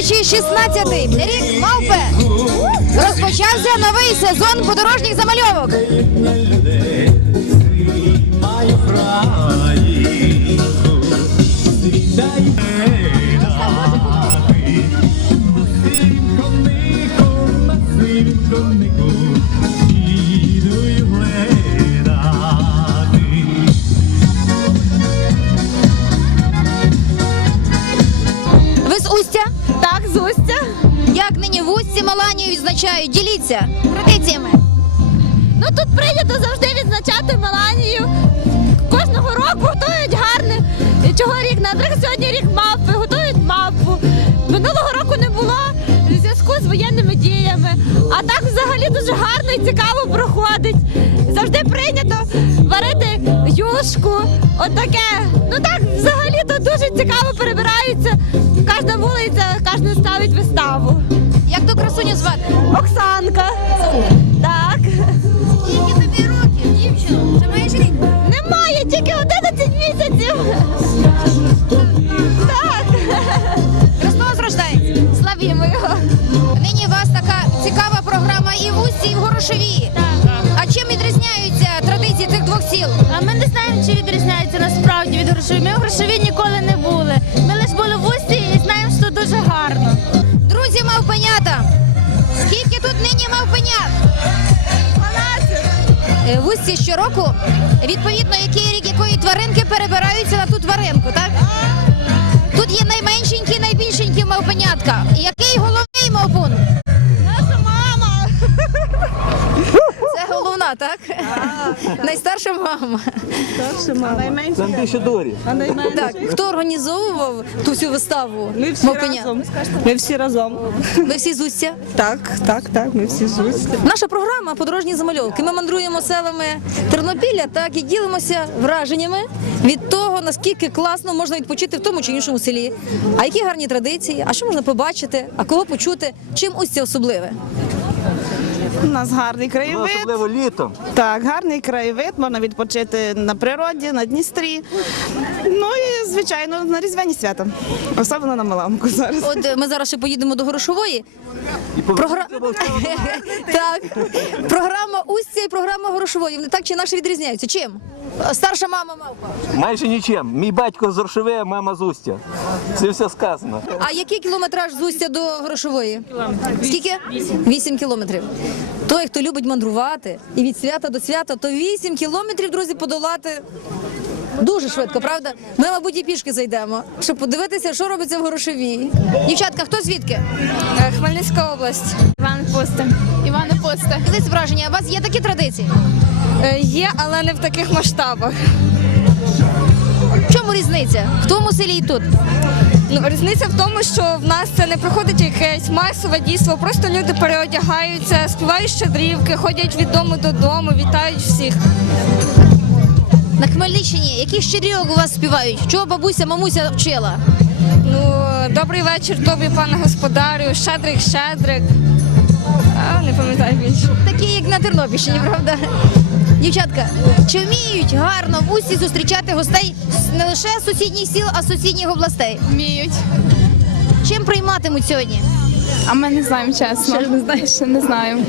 Розпочався 2016 рік мавпи. Розпочався новий сезон подорожніх замальовок. Ви з Устя? Як нині в Усті Маланію відзначають? Діліться традиціями. Ну тут прийнято завжди відзначати Меланію. Кожного року готують гарне. Чого рік на сьогодні рік мавпи, готують мавпу. Минулого року не було зв'язку з воєнними діями. А так взагалі дуже гарно і цікаво проходить. Завжди прийнято варити юшку. Отаке. Ну так взагалі то дуже цікаво перебираються. Кожна вулиця, кожен ставить виставу. Як ту красуню звати? Оксанка. Так. Скільки тобі років, дівчино? Вже маєш рік? Немає, тільки 11 місяців. Так. Христос рождається. Славімо його. Така цікава програма і в Усті, і в Горошові. А чим відрізняються традиції цих двох сіл? А ми не знаємо, чи відрізняється насправді від грошові. Ми в грошові ніколи не були. Ми лише були в Усті і знаємо, що дуже гарно. Друзі мавпенята, скільки тут нині мавпенят? 12. Е, В Усті щороку, відповідно, який рік якої тваринки перебираються на ту тваринку, так? Тут є найменшенькі, найбільшенькі мавпенятка. Це так? Найстарша мама. Там більше дорі. Так, хто організовував ту всю виставу? Ми всі мавпенят? разом. Ми всі разом. Ви всі з Устя? Так, так, так, ми всі з Устя. Наша програма подорожні замальовки. Ми мандруємо селами Тернопілля, так і ділимося враженнями від того, наскільки класно можна відпочити в тому чи іншому селі. А які гарні традиції, а що можна побачити, а кого почути, чим устя особливе. У нас гарний Ну, краєвид. особливо літом. Так, гарний краєвид, можна відпочити на природі, на Дністрі. Ну і, звичайно, на різдвяні свята. Особливо на Маланку зараз. От ми зараз ще поїдемо до Горошової. І Програ... так, програма Устя і програма Горошової. Вони так чи інакше відрізняються. Чим? Старша мама мавпа. майже нічим. Мій батько з Оршове, а мама з Устя. Це все сказано. А який кілометраж з Устя до Грошової? Скільки? Вісім кілометрів. Той, хто любить мандрувати і від свята до свята, то вісім кілометрів, друзі, подолати. Дуже швидко, правда? Ми, мабуть, і пішки зайдемо, щоб подивитися, що робиться в Горошовій. Дівчатка, хто звідки? Хмельницька область. Іван Пусте. Івана Пусте. Ділись враження, у вас є такі традиції? Є, але не в таких масштабах. В чому різниця? В тому селі і тут. Ну, різниця в тому, що в нас це не проходить якесь масове дійство. Просто люди переодягаються, співають щедрівки, ходять від дому додому, вітають всіх. На Хмельниччині яких щедрівок у вас співають? Чого бабуся, мамуся вчила? Ну, добрий вечір тобі, пане господарю, щедрик, щедрик. А, не пам'ятаю більше. Такі, як на Тернопільщині, правда? Дівчатка, чи вміють гарно в усі зустрічати гостей не лише сусідніх сіл, а сусідніх областей? Вміють. Чим прийматимуть сьогодні? А ми не знаємо чесно. Ще не знаємо.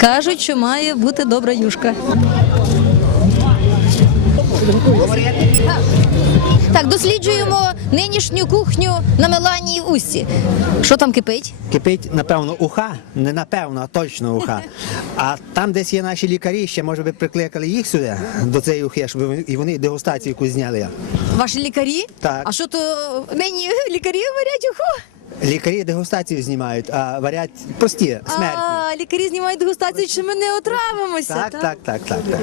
Кажуть, що має бути добра юшка. Так, досліджуємо нинішню кухню на Меланії в Усті. Що там кипить? Кипить, напевно, уха, не напевно, а точно уха. А там десь є наші лікарі, ще може би прикликали їх сюди до цієї ухи, щоб і вони дегустацію якусь зняли. Ваші лікарі? Так. А що то нині лікарі варять уху? Лікарі дегустацію знімають, а варять прості, смертні. А, лікарі знімають дегустацію, чи ми не отравимося. Так, так, так, так, так.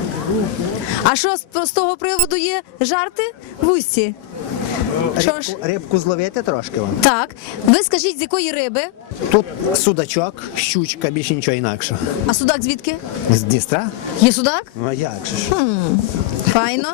А що з, з того приводу є жарти в усті? Що ж? Рибку, рибку зловити трошки вам. Так. Ви скажіть, з якої риби? Тут судачок, щучка, більше нічого інакше. А судак звідки? З Дністра? Є судак? Ну а як же ж? Файно.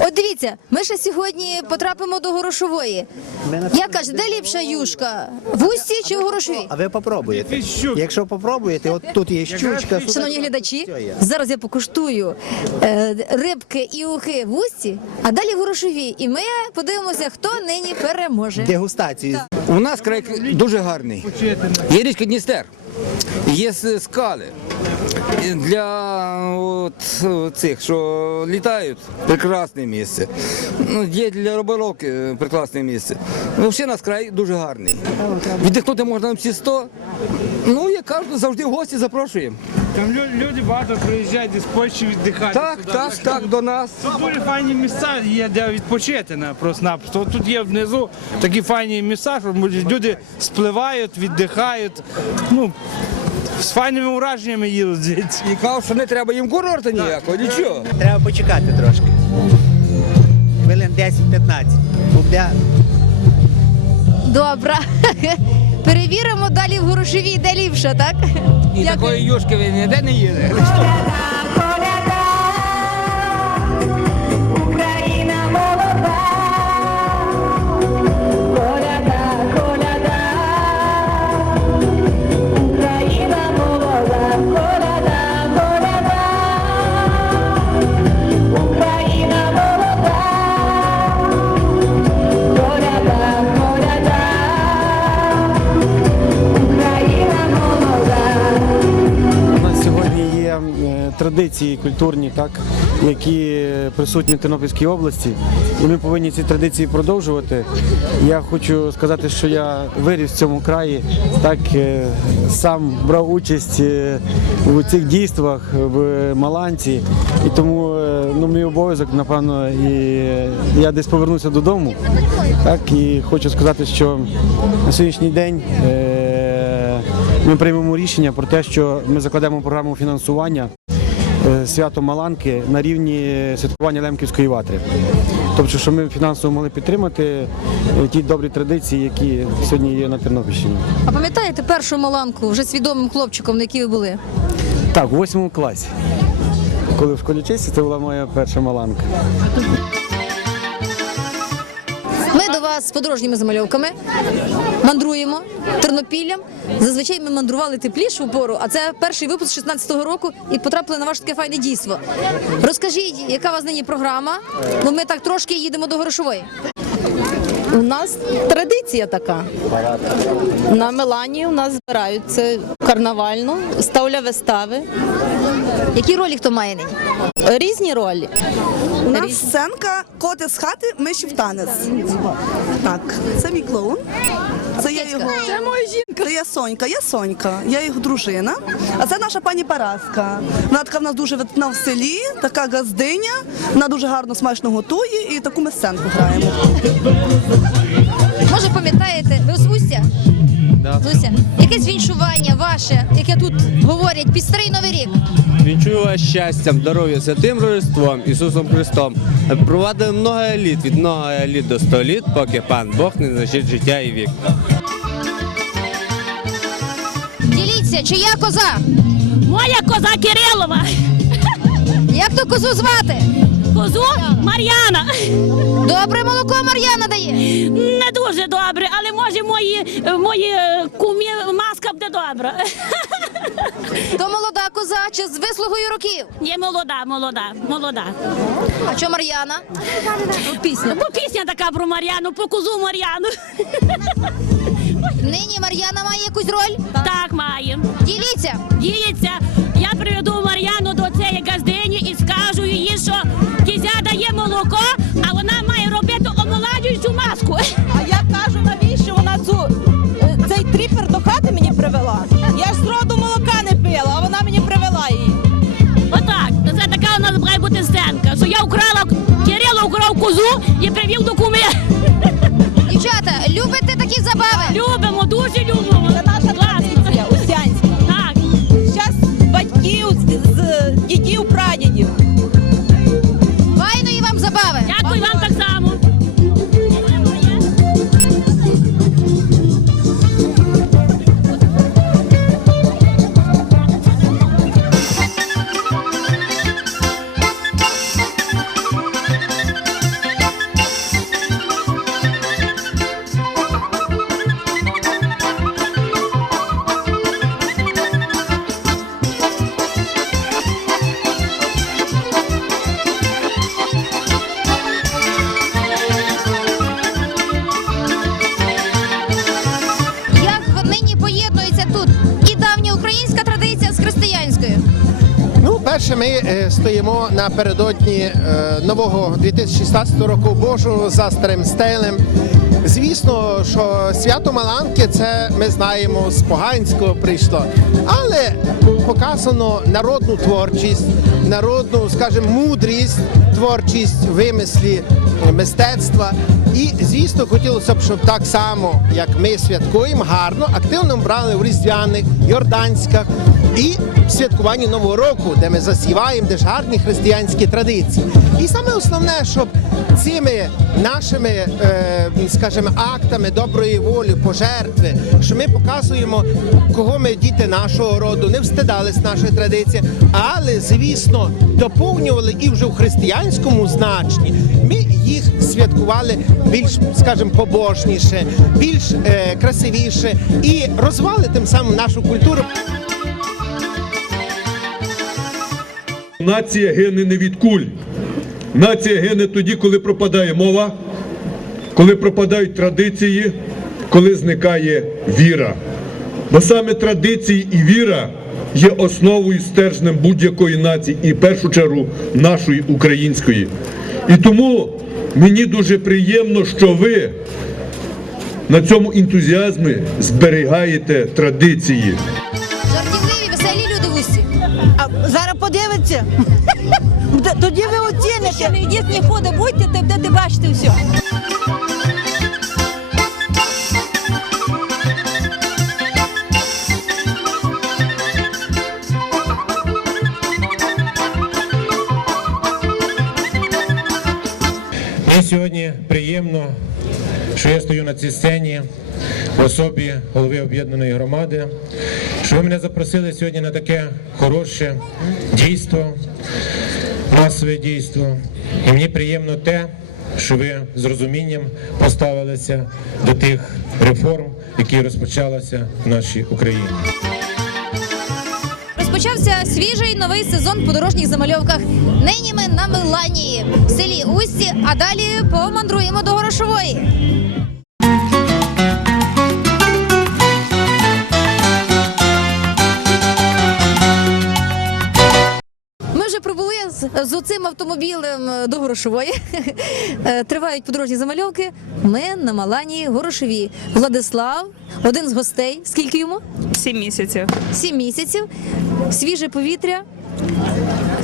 От дивіться, ми ще сьогодні потрапимо до Горошової. Ми на- Як кажете, де ліпша юшка? В усті чи в Горошовій? А ви попробуєте. Якщо попробуєте, от тут є щучка. судачок, Шановні глядачі, все є. зараз я покуштую е, рибки і ухи в усті, а далі в Горошовій. І ми подивимося, хто нині переможе. Дегустацію. У нас край дуже гарний. Є річка Дністер, є скали. Для от, цих, що літають, прекрасне місце. Ну, є для риболовки е, прекрасне місце. Ну, взагалі у нас край дуже гарний. Віддихнути можна всі 100. Ну, я завжди в гості запрошуємо. Там люди багато приїжджають з Польщі віддихати. Так, сюди. так, так, до нас. Тут дуже файні місця є де відпочити на просто-напросто. Тут є внизу такі файні місця, що люди спливають, віддихають. Ну, з файними враженнями їдуть звідси. І кажу, що не треба їм курорту ніякого, нічого. Треба почекати трошки. Хвилин 10-15. Буде Добре. Перевіримо далі в Грушевій, де ліпше, так? І Як такої юшки ви ніде не їде. Культурні, так, які присутні в Тернопільській області, і ми повинні ці традиції продовжувати. Я хочу сказати, що я виріс в цьому краї, так е, сам брав участь е, у цих дійствах в Маланці, і тому е, ну, мій обов'язок, напевно, і я десь повернуся додому. Так, і хочу сказати, що на сьогоднішній день. ми приймемо рішення про те, що ми закладемо програму фінансування свято Маланки на рівні святкування Лемківської ватри. Тобто, що ми фінансово могли підтримати е, ті добрі традиції, які сьогодні є на Тернопільщині. А пам'ятаєте першу маланку вже свідомим хлопчиком, на якій ви були? Так, у восьмому класі. Коли в школі честі, це була моя перша маланка. Ми до вас з подорожніми замальовками мандруємо Тернопіллям. Зазвичай ми мандрували теплішу пору, а це перший випуск 16-го року і потрапили на ваше таке файне дійство. Розкажіть, яка у вас нині програма? Бо ми так трошки їдемо до Горошової. У нас традиція така. На Мелані у нас збирають це карнавально, ставлять вистави, Які ролі хто має нині? різні ролі. У нас сценка коти з хати, миші в танець. Так, це мій клоун. Це я його. Це моя жінка. Це я Сонька, я Сонька, я його дружина. А це наша пані Параска. Вона така в нас дуже видатна в селі, така газдиня. Вона дуже гарно смачно готує і таку ми сценку граємо. Може, пам'ятаєте, ви з Устя? З Устя. Якесь віншування ваше, яке тут говорять під старий новий рік. Вінчую вас щастям, здоров'я, святим Рождеством, Ісусом Христом. Провадили много еліт, від много еліт до сто літ, поки пан Бог не значить життя і вік. Діліться, чия коза? Моя коза Кирилова. Як то козу звати? Козу Мар'яна. Добре молоко Мар'яна дає. Не дуже добре, але може мої, мої е, кумі маска буде добра. То молода коза чи з вислугою років? Є молода, молода, молода. А що Мар'яна? Пісня. Бо пісня така про Мар'яну, по козу Мар'яну. Нині Мар'яна має якусь роль? Так має. Діліться. Діється, я приведу Мар'яну до привела? Я ж роду молока не пила, а вона мені привела її. Отак, це така у нас має бути сценка, що я украла, Кирило украв козу і привів до куми. Дівчата, любите такі забави? Любимо, дуже любимо. Напередодні е, нового 2016 року Божого за старим стелем. Звісно, що свято Маланки це ми знаємо з поганського прийшло, але показано народну творчість, народну, скажімо, мудрість, творчість, вимислі, мистецтва. І звісно, хотілося б, щоб так само, як ми святкуємо, гарно, активно брали в різдвяних, йорданськах і святкуванні Нового року, де ми засіваємо, де ж гарні християнські традиції. І саме основне, щоб цими нашими, е, скажімо, актами доброї волі, пожертви, що ми показуємо, кого ми діти нашого роду, не встидались нашої традиції, але звісно доповнювали і вже в християнському значенні. Ми їх святкували більш, скажімо, побожніше, більш е, красивіше і розвали тим самим нашу культуру. Нація гине не від куль. Нація гине тоді, коли пропадає мова, коли пропадають традиції, коли зникає віра. Бо саме традиції і віра є основою стержнем будь-якої нації, і в першу чергу нашої української. І тому мені дуже приємно, що ви на цьому ентузіазмі зберігаєте традиції. Жартівливі, веселі люди в усі. А зараз подивиться. Тоді ви оціните. Ще не йдіть, ходи, будьте, де бачите все. Сьогодні приємно, що я стою на цій сцені в особі голови об'єднаної громади, що ви мене запросили сьогодні на таке хороше дійство, масове дійство. І мені приємно те, що ви з розумінням поставилися до тих реформ, які розпочалися в нашій Україні. Розпочався свіжий новий сезон подорожніх замальовках. Нині ми на Меланії в селі Усті, а далі помандруємо до Горошової. З, оцим автомобілем е, до Горошової. Е, Тривають подорожні замальовки. Ми на Малані Горошові. Владислав, один з гостей. Скільки йому? Сім місяців. Сім місяців. Свіже повітря.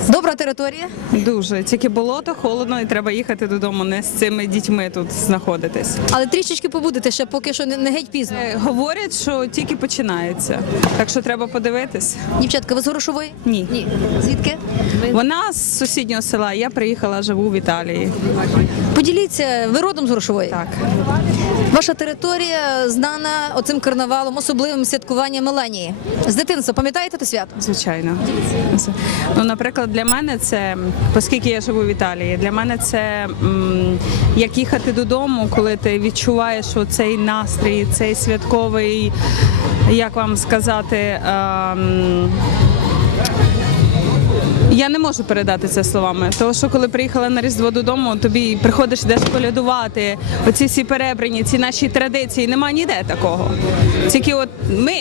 Добра територія. Дуже. Тільки болото, холодно і треба їхати додому, не з цими дітьми тут знаходитись. Але трішечки побудете ще поки що не, не геть пізно. Е, Говорять, що тільки починається. Так що треба подивитись. Дівчатка, ви з Горошової? Ні. Ні. Звідки? Вона з сусіднього села. Я приїхала, живу в Італії. Поділіться, ви родом з Горошової? Так. Ваша територія знана оцим карнавалом, особливим святкуванням Меланії. З дитинства пам'ятаєте те свято? Звичайно. Ну, наприклад, для мене це, оскільки я живу в Італії, для мене це як їхати додому, коли ти відчуваєш цей настрій, цей святковий, як вам сказати. ем, я не можу передати це словами. Тому що коли приїхала на Різдво додому, тобі приходиш десь колядувати, оці всі перебрані, ці наші традиції, нема ніде такого. Тільки от ми.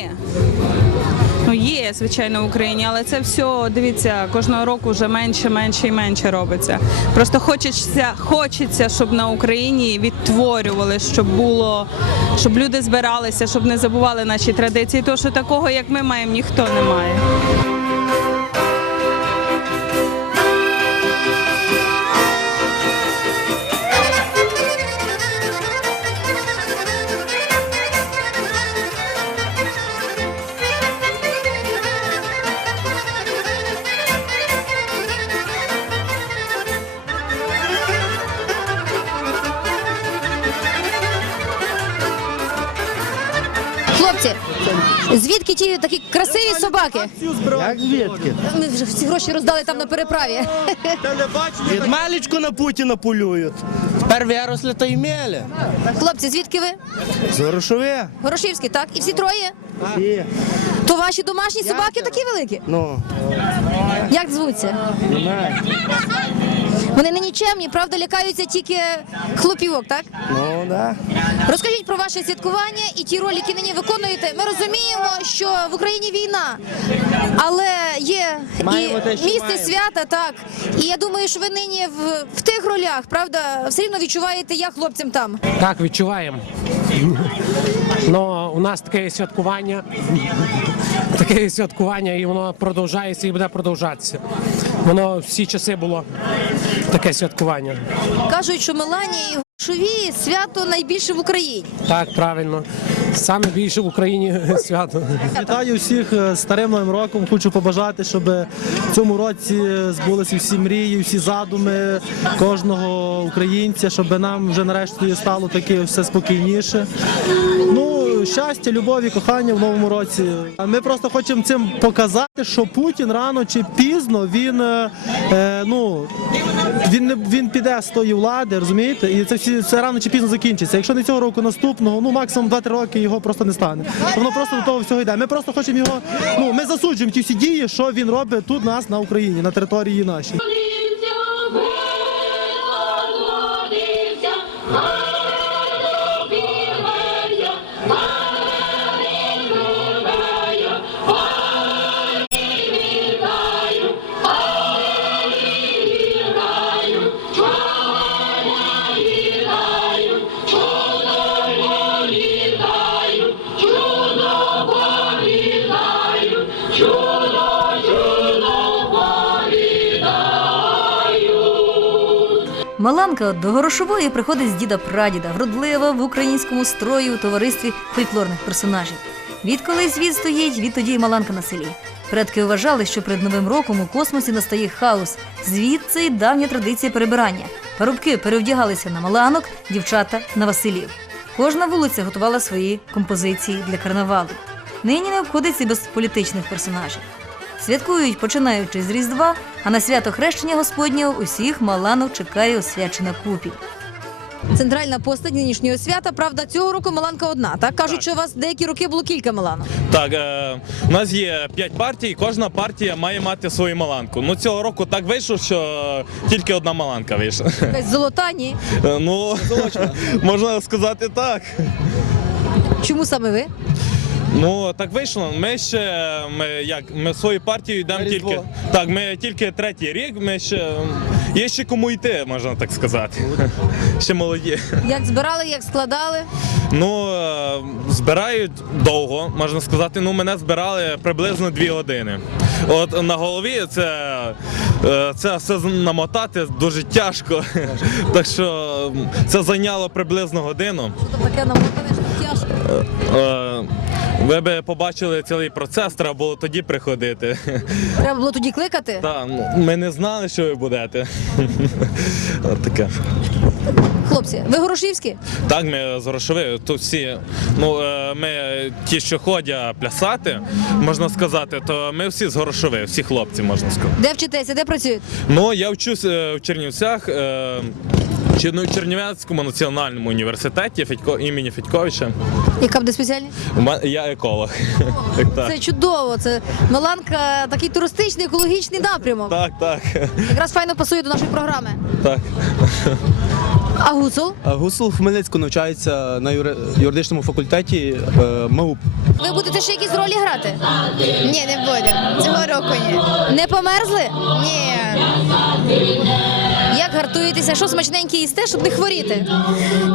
Ну, є, звичайно, в Україні, але це все, дивіться, кожного року вже менше, менше і менше робиться. Просто хочеться, хочеться, щоб на Україні відтворювали, щоб було, щоб люди збиралися, щоб не забували наші традиції. Тому що такого, як ми маємо, ніхто не має. Звідки ті такі красиві собаки? Як звідки? Ми вже всі гроші роздали там на переправі. Від маличку на Путіна полюють. Тепер виросли та й мели. Хлопці, звідки ви? З Горошове? Горошівські, так? І всі троє? Всі. То ваші домашні собаки такі великі? Ну, Як звуться? Вони не нічемні, правда, лякаються тільки хлопівок, так? Ну, да. Розкажіть про ваше святкування і ті ролі, які нині виконуєте. Ми розуміємо, що в Україні війна, але є Маємо і те, місце маємо. свята, так. І я думаю, що ви нині в, в тих ролях, правда, все рівно відчуваєте, як хлопцям там. Так, відчуваємо. Ну, у нас таке святкування, таке святкування, і воно продовжається і буде продовжатися. Воно всі часи було таке святкування. Кажуть, що Меланія і Грошові свято найбільше в Україні. Так, правильно. Саме більше в Україні свято. Вітаю всіх е, з старим новим роком. Хочу побажати, щоб в цьому році збулися всі мрії, всі задуми кожного українця, щоб нам вже нарешті стало таке все спокійніше. Ну, щастя, любові, кохання в новому році. Ми просто хочемо цим показати, що Путін рано чи пізно він е, е, ну він не він піде з тої влади, розумієте? І це всі це рано чи пізно закінчиться. Якщо не цього року наступного, ну максимум 2-3 роки його просто не стане. Воно просто до того всього йде. Ми просто хочемо його. Ну ми засуджуємо ті всі дії, що він робить тут нас на Україні, на території нашій. Маланка до Горошової приходить з діда прадіда, вродлива в українському строї у товаристві фольклорних персонажів. Відколи світ стоїть, відтоді й Маланка на селі. Предки вважали, що перед новим роком у космосі настає хаос. Звідси й давня традиція перебирання. Парубки перевдягалися на маланок, дівчата на Василів. Кожна вулиця готувала свої композиції для карнавалу. Нині не обходиться без політичних персонажів. Святкують починаючи з Різдва, а на свято хрещення Господнього усіх маланок чекає освячена купіль. Центральна постать нинішнього свята, правда, цього року Маланка одна. Так кажуть, що у вас деякі роки було кілька Маланок. Так, е, у нас є 5 партій, кожна партія має мати свою маланку. Ну цього року так вийшло, що тільки одна маланка вийшла. Якась золота, ні. Е, Ну, можна сказати так. Чому саме ви? Ну так вийшло. Ми ще ми як ми свою партію йдемо тільки. Так, ми тільки третій рік. Ми ще є ще кому йти, можна так сказати. Ще молоді. Як збирали, як складали? Ну е, збирають довго, можна сказати. Ну мене збирали приблизно дві години. От на голові це, е, це все намотати дуже тяжко. Так що це зайняло приблизно годину. Що таке намотане, що тяжко. Ви б побачили цілий процес, треба було тоді приходити. Треба було тоді кликати. Та, ну, ми не знали, що ви будете. Таке. Хлопці, ви горошівські? Так, ми з Горошови, тут всі, ну е, ми ті, що ходять плясати, можна сказати, то ми всі з Горошови, всі хлопці, можна сказати. Де вчитеся, де працюєте? Ну, я вчусь е, в Чернівцях. е, ну, в Чернівецькому національному університеті Федько, імені Федьковича. Яка буде спеціальність? Я еколог. Це чудово. Це Маланка, такий туристичний, екологічний напрямок. Так, так, Якраз файно пасує до нашої програми. так. А гуцул? Гусул в Хмельницьку навчається на юридичному факультеті е, МАУП. Ви будете ще якісь ролі грати? Ні, не буде. Цього року ні. Не померзли? Ні. Як гартуєтеся? Що смачненьке їсте, щоб не хворіти?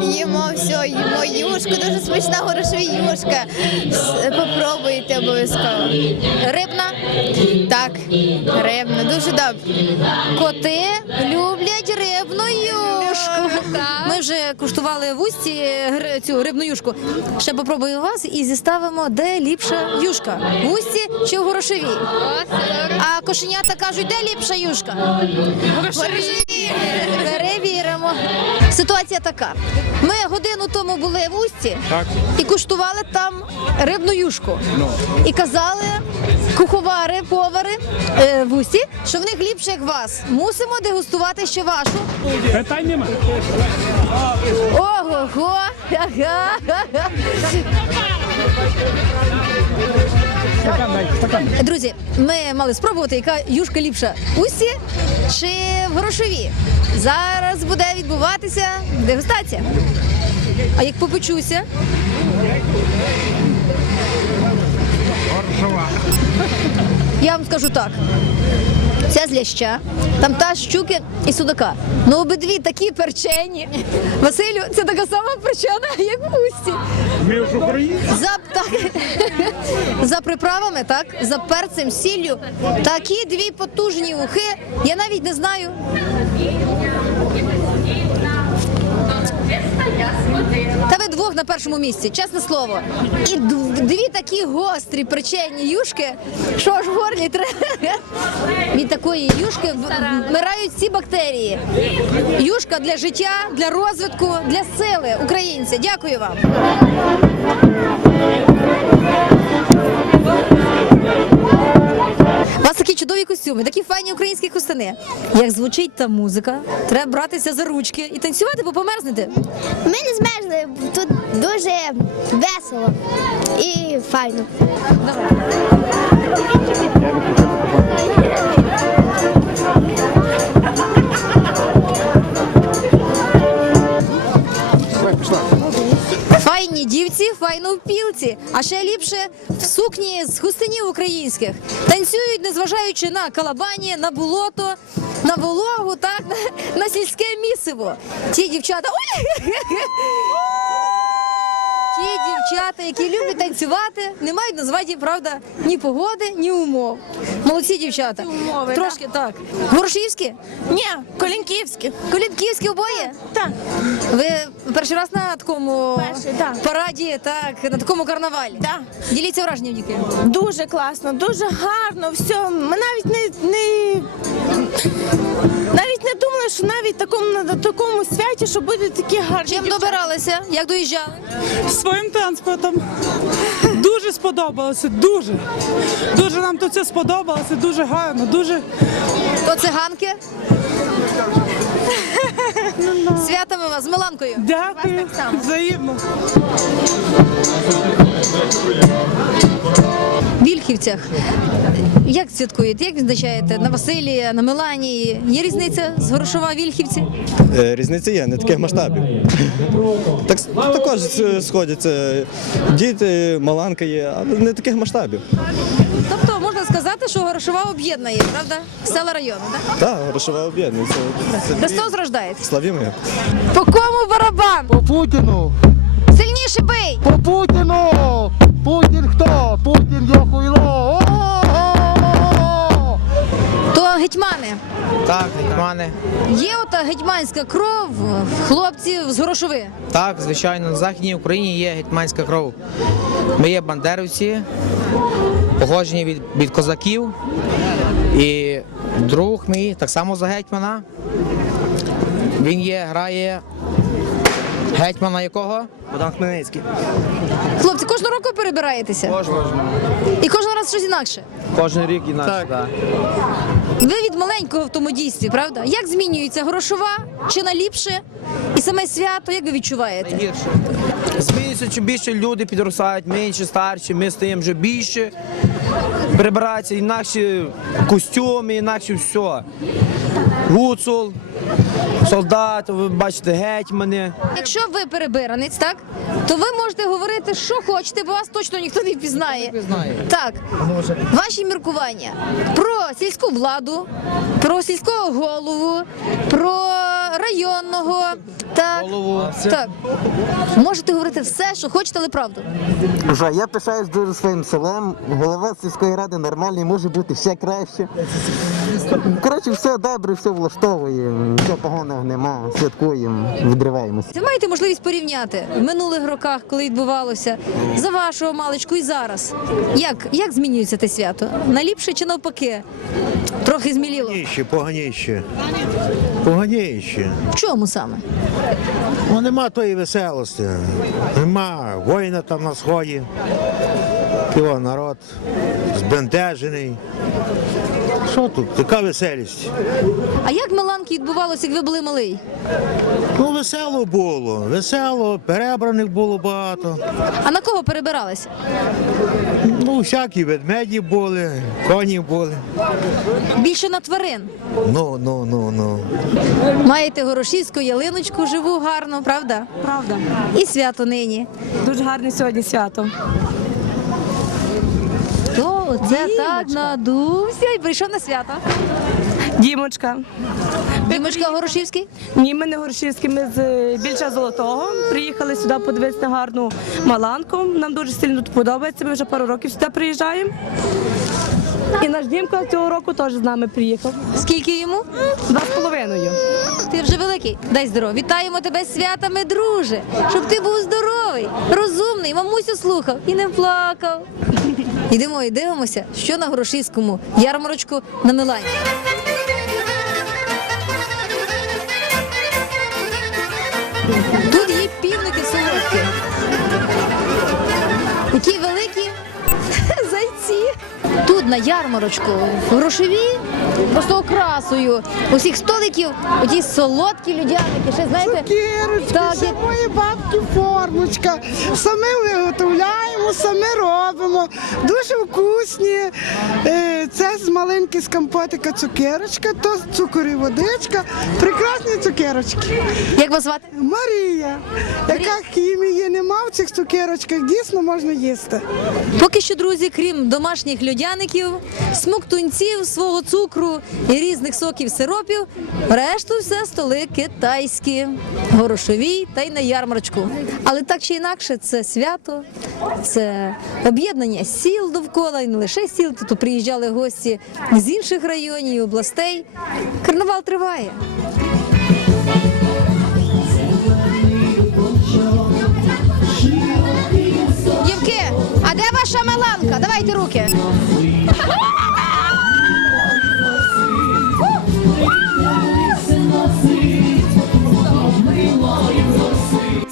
Їмо все, їмо юшку, дуже смачна горошова юшка. Попробуйте обов'язково. Рибна? Так, рибна, дуже добре. Коти люблять рибну юшку. Ми вже куштували в усті цю рибну юшку. Ще попробую вас і зіставимо, де ліпша юшка. В усті чи в горошеві? А кошенята кажуть, де ліпша юшка? Перевіримо. Ситуація така. Ми годину тому були в усті Так. і куштували там рибну юшку. І казали куховари, повари е, в усті, що в них ліпше, як вас. Мусимо дегустувати ще вашу. Питань нема. Ого-го! Ага. Друзі, ми мали спробувати, яка юшка ліпша усі чи в грошові. Зараз буде відбуватися дегустація. А як попечуся? Я вам скажу так. Ця з ляща, там та щуки і судака. Ну обидві такі перчені. Василю, це така сама перчена, як в усті. Ми ж українці. За, так, за приправами, так, за перцем, сіллю. Такі дві потужні ухи. Я навіть не знаю. Та ви двох на першому місці, чесне слово. І дві такі гострі причайні юшки, що аж в горлі треба. Від такої юшки вмирають всі бактерії. Юшка для життя, для розвитку, для сили українця. Дякую вам. У вас такі чудові костюми, такі файні українські хустини. Як звучить та музика, треба братися за ручки і танцювати, бо померзнете. Ми не змерзли, тут дуже весело і файно. Файні дівці, файно в пілці, а ще ліпше в сукні з хустинів українських. Танцюють, незважаючи на калабані, на болото, на вологу, на сільське місиво. Ті дівчата. Ой! Ті дівчата, які люблять танцювати, не мають назвати, правда, ні погоди, ні умов. Молодці дівчата. Умови, Трошки так. Горошівські? Ні, колінківські. Колінківські обоє? Так. Ви перший раз на такому Перший, так. параді, так, на такому карнавалі? Так. Діліться враженням, діти. Дуже класно, дуже гарно, все. Ми навіть не, не навіть не думали, що навіть такому на такому святі, що будуть такі гарні. Чим дівчата. добиралися? Як доїжджали? Своїм транспортом. Дуже сподобалося, дуже. Дуже нам тут це сподобалося, дуже гарно, дуже. То циганки? Святами вас з Миланкою. Дякую. Взаємно. В Вільхівцях. Як святкуєте? Як відзначаєте? На Василія, на Меланії? Є різниця з Горошова Вільхівці? Е, Різниця є, не таких масштабів. Так, також сходяться діти, маланка є, але не таких масштабів. Тобто можна сказати, що Горошова об'єднує, правда? Села району, так? Так, грошова об'єднується. Христос рождається. Славімо. По кому барабан? По Путіну! Сильніше бий! По Путіну! Путін хто? Путін є хуйло! О-о-о-о! То гетьмани. Так, гетьмани. Є ота гетьманська кров в хлопців з Горошови. Так, звичайно, на Західній Україні є гетьманська кров. Ми є бандерівці, походжені від, від козаків. І друг мій так само за гетьмана. Він є, грає гетьмана якого? Богдан Хмельницький. Хлопці, кожного року перебираєтеся? Кожного. І кожен раз щось інакше. Кожен рік інакше. Так. Ви від маленького в тому дійстві, правда? Як змінюється грошова чи на ліпше? І саме свято, як ви відчуваєте? Гірше. Змінюється, чим більше люди підростають, менше, старші, ми стаємо вже більше. Прибираються інакші костюми, інакше все. Гуцул, солдат, ви бачите, гетьмани. Якщо ви перебиранець, так то ви можете говорити, що хочете, бо вас точно ніхто не впізнає. Так, ваші міркування про сільську владу, про сільського голову, про районного. Так, Голову. так. Можете говорити все, що хочете, але правду. Вже я пишаюсь дуже своїм селем. Голова сільської ради нормальний, може бути ще краще. Коротше, все добре, все влаштовує, нічого поганого нема, святкуємо, відриваємося. Ви маєте можливість порівняти в минулих роках, коли відбувалося, за вашого маличку і зараз. Як, як змінюється те свято? Наліпше чи навпаки? Трохи зміліло. Поганіше, поганіше. Поганіше. В чому саме? Ну, нема тої веселості. Нема воїна там на сході. Його народ збентежений. Що тут? Така веселість. А як Меланки відбувалося, як ви були малий? Ну, весело було, весело, перебраних було багато. А на кого перебирались? Ну, всякі ведмеді були, коні були. Більше на тварин. Ну, ну, ну, ну. Маєте горошівську ялиночку живу гарно, правда? Правда. І свято нині. Дуже гарне сьогодні свято. Це так надувся і прийшов на свято. Дімочка. Дімочка Горошівський? Ні, ми не Горошівський, ми з більше золотого. Приїхали сюди подивитися на гарну маланку. Нам дуже сильно тут подобається. Ми вже пару років сюди приїжджаємо. І наш Дімка цього року теж з нами приїхав. Скільки йому? Два з половиною. Ти вже великий. Дай здорово. Вітаємо тебе святами, друже. Щоб ти був здоровий, розумний, мамусю слухав і не плакав. Йдемо і дивимося, що на Горошівському ярмарочку на Милані. Тут є півники солодкі. Які великі. Тут на ярмарочку в грошові просто окрасою усіх столиків оті солодкі людяники. Ще знаєте, Цукерочки, Так, це як- моєї бабки формочка. Самі виготовляємо, самі робимо. Дуже вкусні. Е, Це з маленьки з компотика цукерочка, то цукор і водичка. Прекрасні цукерочки. Як вас звати? Марія. Яка хімії нема в цих цукерочках, дійсно можна їсти. Поки що, друзі, крім домашніх льодяників, смоктунців, свого цукру і різних соків, сиропів, решту все столи китайські, горошові та й на ярмарочку. Але так чи інакше, це свято, це об'єднання сіл довкола, і не лише сіл, тут приїжджали гості з інших районів і областей. Карнавал триває. Дівки, а де ваша меланка? Давайте руки.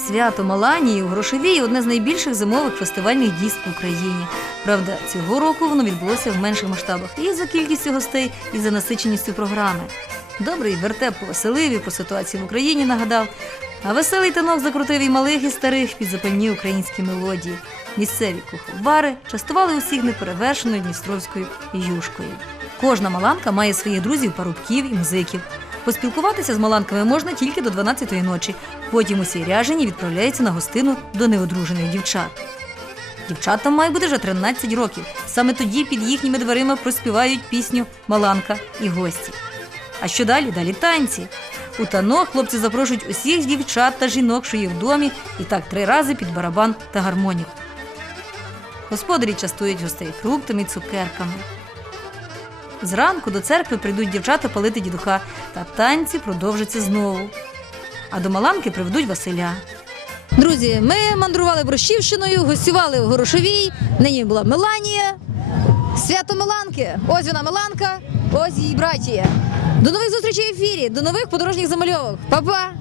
Свято Маланії у Грошовій одне з найбільших зимових фестивальних дійств в Україні. Правда, цього року воно відбулося в менших масштабах і за кількістю гостей, і за насиченістю програми. Добрий вертеп повеселив і про ситуацію в Україні нагадав, а веселий танок закрутив і малих, і старих під запальні українські мелодії. Місцеві куховари частували усіх неперевершеною дністровською юшкою. Кожна маланка має своїх друзів, парубків і музиків. Поспілкуватися з маланками можна тільки до 12-ї ночі. Потім усі ряжені відправляються на гостину до неодружених дівчат. Дівчатам має бути вже 13 років. Саме тоді під їхніми дверима проспівають пісню Маланка і гості. А що далі? Далі танці. У танок хлопці запрошують усіх дівчат та жінок, що є в домі, і так три рази під барабан та гармонік. Господарі частують гостей фруктами цукерками. Зранку до церкви прийдуть дівчата палити дідуха, та танці продовжаться знову. А до Маланки приведуть Василя. Друзі, ми мандрували Брощівщиною, гостювали в Горошовій. Нині була Меланія. Свято Меланки. Ось вона Меланка, ось її братія. До нових зустрічей в ефірі, до нових подорожніх замальовок. Па-па!